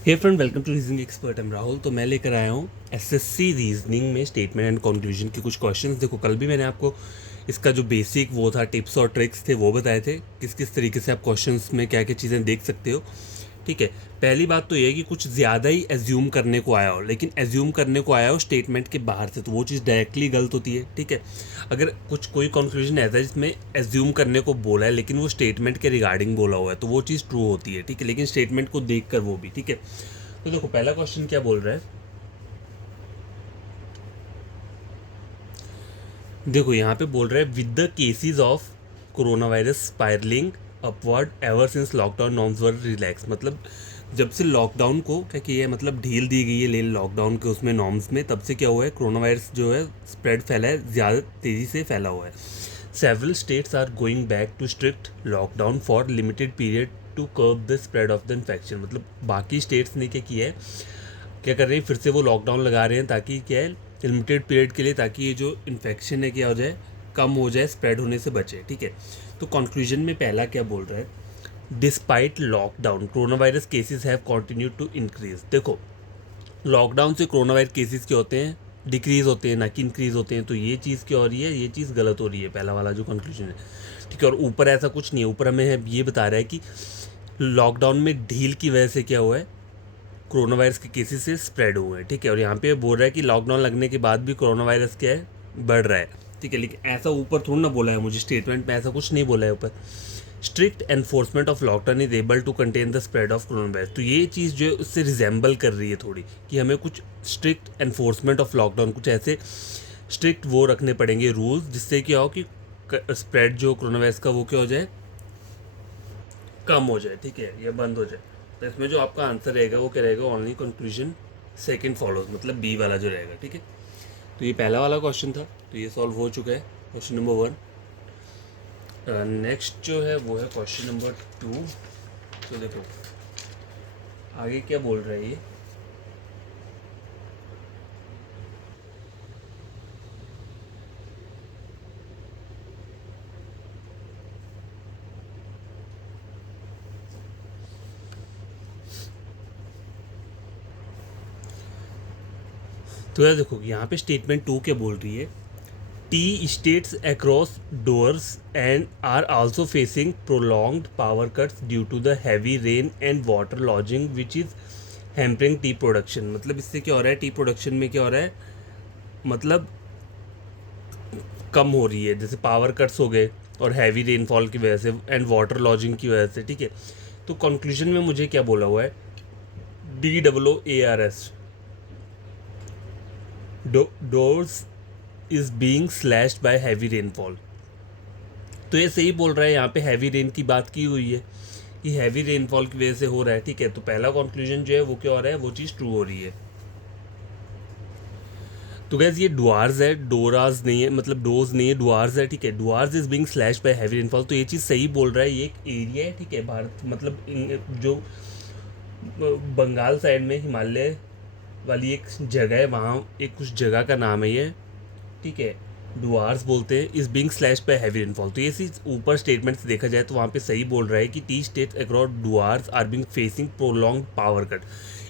Hey friend, welcome to reasoning expert. Am Rahul. तो मैं लेकर आया हूँ एसएससी रीजनिंग में स्टेटमेंट एंड कंक्लूजन के कुछ क्वेश्चंस। देखो, कल भी मैंने आपको इसका जो बेसिक वो था, टिप्स और ट्रिक्स थे, वो बताए थे किस किस तरीके से आप क्वेश्चंस में क्या क्या चीज़ें देख सकते हो। ठीक है। पहली बात तो ये है कि कुछ ज़्यादा ही एज्यूम करने को आया हो, लेकिन एज्यूम करने को आया हो स्टेटमेंट के बाहर से, तो वो चीज़ डायरेक्टली गलत होती है। ठीक है। अगर कुछ कोई कंक्लूजन ऐसा है जिसमें एज्यूम करने को बोला है लेकिन वो स्टेटमेंट के रिगार्डिंग बोला हुआ है, तो वो चीज़ ट्रू होती है। ठीक है, लेकिन स्टेटमेंट को देख कर वो भी। ठीक है। तो देखो, पहला क्वेश्चन क्या बोल रहा है। देखो, यहाँ पे बोल रहा है with the cases of corona virus spiralling upward ever since lockdown norms were relax. मतलब जब से लॉकडाउन को क्या किया है, मतलब ढील दी गई है ले लॉकडाउन के उसमें नॉर्म्स में, तब से क्या हुआ है, कोरोना वायरस जो है स्प्रेड फैला है, ज़्यादा तेज़ी से फैला हुआ है। Several states are going back to strict lockdown for limited period to curb the spread of the infection. मतलब बाकी स्टेट्स ने क्या किया है, क्या कर रहे हैं, फिर से वो लॉकडाउन लगा रहे हैं ताकि क्या है, लिमिटेड पीरियड के लिए, ताकि ये जो इन्फेक्शन है क्या हो जाए, कम हो जाए, स्प्रेड होने से बचे। ठीक है। तो कंक्लूजन में पहला क्या बोल रहा है, despite lockdown corona virus cases have continued to increase. देखो, लॉकडाउन से कोरोना वायरस केसेस क्या होते हैं, डिक्रीज होते हैं, ना कि इंक्रीज होते हैं। तो ये चीज़ क्या हो रही है, ये चीज़ गलत हो रही है, पहला वाला जो कंक्लूजन है। ठीक है। और ऊपर ऐसा कुछ नहीं है, ऊपर हमें ये बता रहा है कि लॉकडाउन में ढील की वजह से क्या हुआ है, कोरोना वायरस के केसेस से स्प्रेड हुए हैं। ठीक है। और यहाँ पे बोल रहा है कि लॉकडाउन लगने के बाद भी कोरोना वायरस क्या है, बढ़ रहा है। ठीक है। लेकिन ऐसा ऊपर थोड़ा ना बोला है, मुझे स्टेटमेंट में ऐसा कुछ नहीं बोला है ऊपर। Strict enforcement of lockdown is able to contain the spread of corona virus. तो ये चीज़ जो है उससे रिजेंबल कर रही है थोड़ी, कि हमें कुछ स्ट्रिक्ट एनफोर्समेंट ऑफ लॉकडाउन, कुछ ऐसे स्ट्रिक्ट वो रखने पड़ेंगे रूल्स, जिससे क्या हो कि स्प्रेड जो कोरोना वायरस का वो क्या हो जाए, कम हो जाए। ठीक है, या बंद हो जाए। तो इसमें जो आपका आंसर रहेगा वो क्या रहेगा, ओनली कंक्लूजन सेकंड फॉलोज, मतलब बी वाला जो रहेगा। ठीक है। तो ये पहला वाला क्वेश्चन था, तो ये सॉल्व हो चुका है, क्वेश्चन नंबर 1। नेक्स्ट जो है वो है क्वेश्चन नंबर 2। तो देखो आगे क्या बोल रहा है ये। तो यार देखो, यहाँ पे स्टेटमेंट 2 क्या बोल रही है, tea states across Dooars and are also facing prolonged power cuts due to the heavy rain and water logging which is hampering tea production. मतलब इससे क्या हो रहा है, टी प्रोडक्शन में क्या हो रहा है, मतलब कम हो रही है, जैसे पावर कट्स हो गए और हैवी रेनफॉल की वजह से एंड वाटर लॉजिंग की वजह से। ठीक है। तो कंक्लूजन में मुझे क्या बोला हुआ है, DOOARS, doors is being slashed bye heavy rainfall. तो ये सही बोल रहा है, यहाँ पे हैवी रेन की बात की हुई है कि हैवी रेनफॉल की वजह से हो रहा है। ठीक है। तो पहला कंक्लूजन जो है वो क्या हो रहा है, वो चीज़ ट्रू हो रही है। तो गैस ये डुआर्स है, डोराज नहीं है, मतलब डोज नहीं है, डुआर्स है। ठीक है। Dooars is being slash bye heavy rainfall, तो ये चीज़ सही बोल रहा है। ये एक एरिया है, ठीक है, भारत मतलब जो बंगाल साइड में हिमालय वाली एक जगह है, वहाँ एक कुछ जगह का नाम है ये। ठीक है। डुआर्स बोलते हैं, is being slash bye heavy rainfall. तो ये चीज़ ऊपर स्टेटमेंट से देखा जाए तो वहाँ पे सही बोल रहा है कि tea states across Dooars are being facing prolong power cut.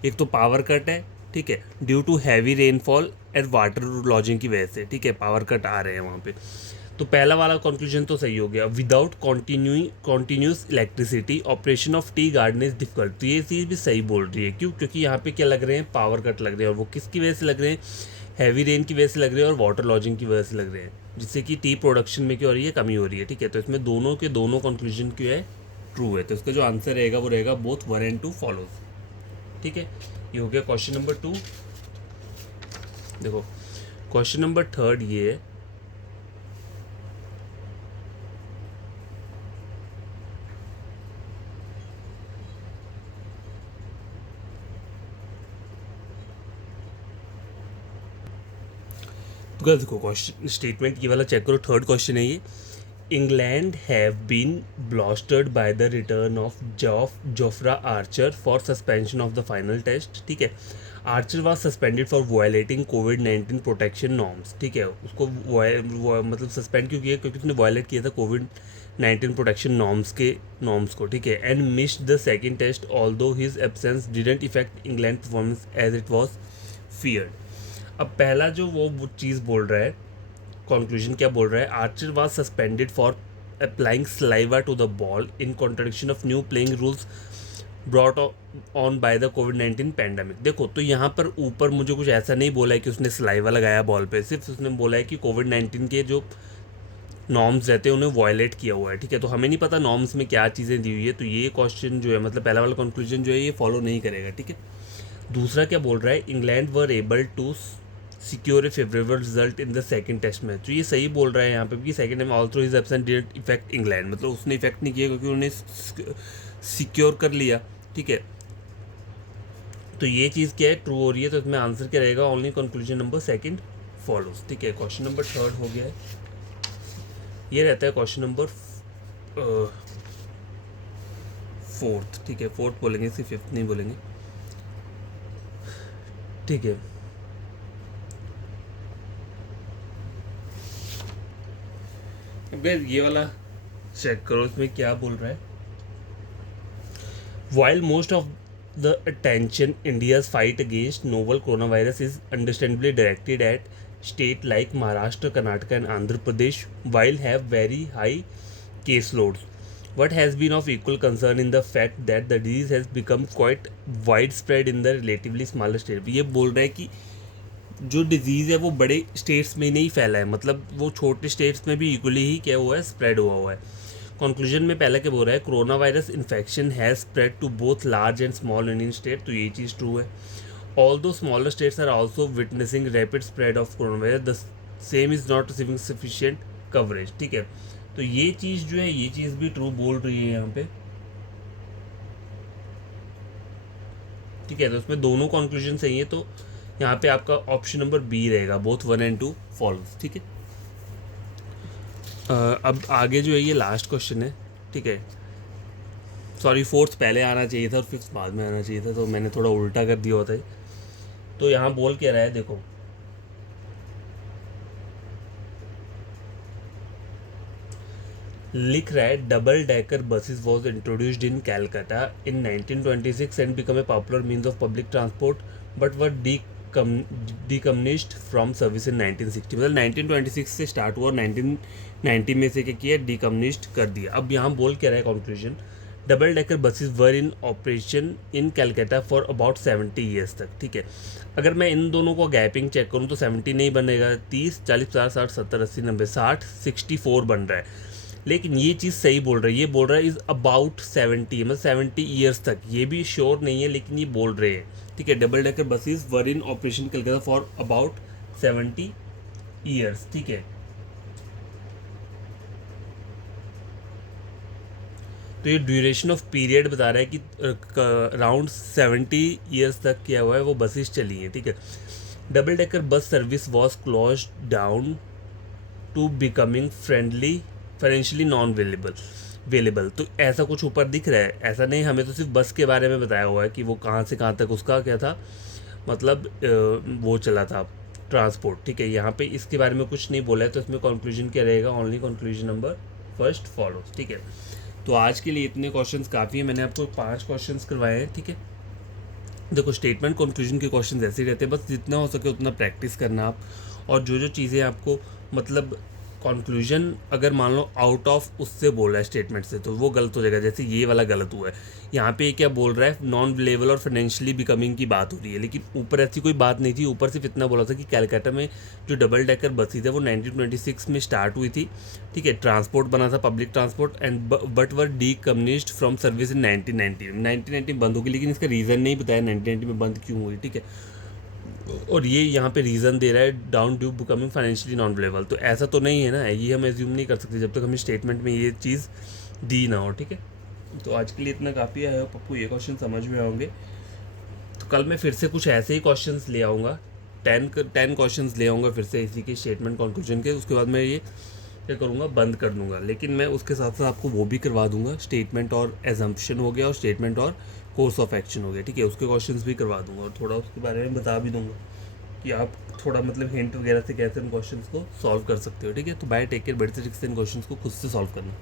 एक तो पावर कट है, ठीक है, due to heavy rainfall and water logging की वजह से। ठीक है, पावर कट आ रहे हैं वहाँ पे। तो पहला वाला कंक्लूजन तो सही हो गया, without continuous electricity operation of tea garden is difficult. तो ये चीज़ भी सही बोल रही है, क्यों, क्योंकि यहाँ पे क्या लग रहे हैं, पावर कट लग रहे हैं, और वो किसकी वजह से लग रहे हैं, हैवी रेन की वजह से लग रहे हैं और वाटर लॉजिंग की वजह से लग रहे हैं, जिससे कि टी प्रोडक्शन में क्या हो रही है, कमी हो रही है। ठीक है। तो इसमें दोनों के दोनों कंक्लूजन क्या है, ट्रू है। तो इसका जो आंसर रहेगा वो रहेगा बोथ 1 and 2 फॉलोज। ठीक है। ये हो गया क्वेश्चन नंबर 2। देखो क्वेश्चन नंबर 3 ये है, तो देखो क्वेश्चन स्टेटमेंट ये वाला चेक करो, थर्ड क्वेश्चन है ये। England have been blasted by the return of Jofra Archer for suspension of the final test. ठीक है। Archer was suspended for violating कोविड-19 प्रोटेक्शन नॉर्म्स। ठीक है। उसको मतलब सस्पेंड क्यों किया, क्योंकि उसने वायलेट किया था 19 प्रोटेक्शन नॉर्म्स को, ठीक है, and missed the second test although his absence didn't effect England performance as it was feared. अब पहला जो वो चीज़ बोल रहा है, कंक्लूजन क्या बोल रहा है, Archer was suspended for applying saliva to the ball in contradiction of new playing rules brought on by the कोविड-19 पैंडमिक। देखो तो यहाँ पर ऊपर मुझे कुछ ऐसा नहीं बोला है कि उसने सलाइवा लगाया बॉल पे, सिर्फ उसने बोला है कि कोविड-19 के जो नॉर्म्स रहते हैं उन्हें वायलेट किया हुआ है, ठीक है। तो हमें नहीं पता नॉर्म्स में क्या चीज़ें दी हुई है, तो ये क्वेश्चन जो है मतलब पहला वाला कंक्लूजन जो है ये फॉलो नहीं करेगा, ठीक है। दूसरा क्या बोल रहा है, England were able to secure a favourable result in the second test match. तो ये सही बोल रहा है यहाँ पे कि second time also his absent didn't effect England, मतलब उसने इफेक्ट नहीं किया क्योंकि उन्होंने सिक्योर कर लिया, ठीक है। तो ये चीज़ क्या है, ट्रू हो रही है, तो इसमें आंसर क्या रहेगा, only conclusion number second follows, ठीक है। क्वेश्चन नंबर थर्ड हो गया है, ये रहता है क्वेश्चन नंबर फोर्थ, ठीक है। फोर्थ बोलेंगे, सिर्फ फिफ्थ नहीं बोलेंगे, ठीक है। अब ये वाला चेक करो, इसमें क्या बोल रहा है। While most of the attention India's fight against novel coronavirus is understandably directed at states like Maharashtra, Karnataka, and Andhra Pradesh, while have very high caseloads, what has been of equal concern in the fact that the disease has become quite widespread in the relatively smaller state। ये बोल रहा है कि जो disease है वो बड़े states में नहीं फैला है, मतलब वो छोटे स्टेट्स में भी इक्वली ही क्या हुआ है, स्प्रेड हुआ है। कंक्लूजन में पहले क्या बोल रहा है, corona virus infection has spread to both large and small Indian state, तो ये चीज़ ट्रू है। Although smaller states are also witnessing rapid spread of corona virus, the same is not receiving sufficient coverage, ठीक है। तो ये चीज़ जो है, ये चीज़ भी ट्रू बोल रही है यहाँ पे, ठीक है। तो उसमें दोनों कंक्लूजन सही है, तो यहाँ पे आपका ऑप्शन नंबर बी रहेगा, बोथ 1 and 2 फॉलोज, ठीक है। अब आगे जो है ये लास्ट क्वेश्चन है, ठीक है। सॉरी, फोर्थ पहले आना चाहिए था और फिफ्थ बाद में आना चाहिए था, तो मैंने थोड़ा उल्टा कर दिया होता है। तो यहाँ बोल क्या रहा है, देखो लिख रहा है, double decker buses was introduced in Calcutta in 1926 and become a popular means of public transport but were decommissioned from service in 1960। मतलब 1926 से स्टार्ट हुआ और 1990 में से क्या किया, डीकम्युनिस्ड कर दिया। अब यहाँ बोल क्या रहा है conclusion, double decker buses were in operation in Calcutta for about 70 years तक, ठीक है। अगर मैं इन दोनों को गैपिंग चेक करूँ तो 70 नहीं बनेगा, 30, 40, 50, 60, 70, 80, 90, 60, 64 बन रहा है। लेकिन ये चीज़ सही बोल रहा है, ये बोल रहा है इज़ अबाउट 70, मतलब 70 ईयर्स तक, ये भी श्योर नहीं है लेकिन ये बोल रहे हैं, ठीक है। Double decker buses were in operation Calcutta for about 70 years, ठीक है। तो ये ड्यूरेशन ऑफ पीरियड बता रहा है कि अराउंड 70 ईयर्स तक क्या हुआ है, वो बसेस चली हैं, ठीक है। Double decker bus service was close down to becoming financially non available. तो ऐसा कुछ ऊपर दिख रहा है, ऐसा नहीं, हमें तो सिर्फ बस के बारे में बताया हुआ है कि वो कहाँ से कहाँ तक उसका क्या था, मतलब वो चला था ट्रांसपोर्ट, ठीक है। यहाँ पे इसके बारे में कुछ नहीं बोला है, तो इसमें कंक्लूजन क्या रहेगा, only conclusion number first follows, ठीक है। तो आज के लिए इतने क्वेश्चंस काफ़ी हैं, मैंने आपको 5 क्वेश्चंस करवाए हैं, ठीक है। देखो स्टेटमेंट कंक्लूजन के क्वेश्चन ऐसे ही रहते हैं, बस जितना हो सके उतना प्रैक्टिस करना आप, और जो चीज़ें आपको मतलब कंक्लूजन अगर मान लो आउट ऑफ उससे बोल रहा है स्टेटमेंट से, तो वो गलत हो जाएगा, जैसे ये वाला गलत हुआ है। यहाँ पे क्या बोल रहा है, नॉन अवेलेबल और फाइनेंशियली बिकमिंग की बात हो रही है, लेकिन ऊपर ऐसी कोई बात नहीं थी, ऊपर सिर्फ इतना बोला था कि कैलकाटा में जो डबल डेकर बसेस है वो 1926 में स्टार्ट हुई थी, ठीक है। ट्रांसपोर्ट बना था, public transport, and but were decommissioned from service in 1990 बंद होगी, लेकिन इसका रीज़न नहीं बताया 1990 में बंद क्यों हुई, ठीक है। और ये यहाँ पे रीज़न दे रहा है down due becoming financially non available, तो ऐसा तो नहीं है ना, ये हम एज्यूम नहीं कर सकते जब तक हमें स्टेटमेंट में ये चीज़ दी ना हो, ठीक है। तो आज के लिए इतना काफ़ी है, पप्पू ये क्वेश्चन समझ में आएंगे। तो कल मैं फिर से कुछ ऐसे ही क्वेश्चंस ले आऊँगा, 10 क्वेश्चंस ले आऊँगा फिर से इसी के स्टेटमेंट कंक्लूजन के, उसके बाद मैं ये क्या करूँगा, बंद कर दूँगा। लेकिन मैं उसके साथ साथ आपको वो भी करवा दूँगा, स्टेटमेंट और एजम्पशन हो गया और स्टेटमेंट और कोर्स ऑफ एक्शन हो गया, ठीक है। उसके क्वेश्चंस भी करवा दूँगा और थोड़ा उसके बारे में बता भी दूँगा कि आप थोड़ा मतलब हिंट वगैरह से कैसे इन क्वेश्चंस को सॉल्व कर सकते हो, ठीक है। तो बाय, टेक केयर, बढ़ते इन क्वेश्चंस को खुद से सॉल्व करना।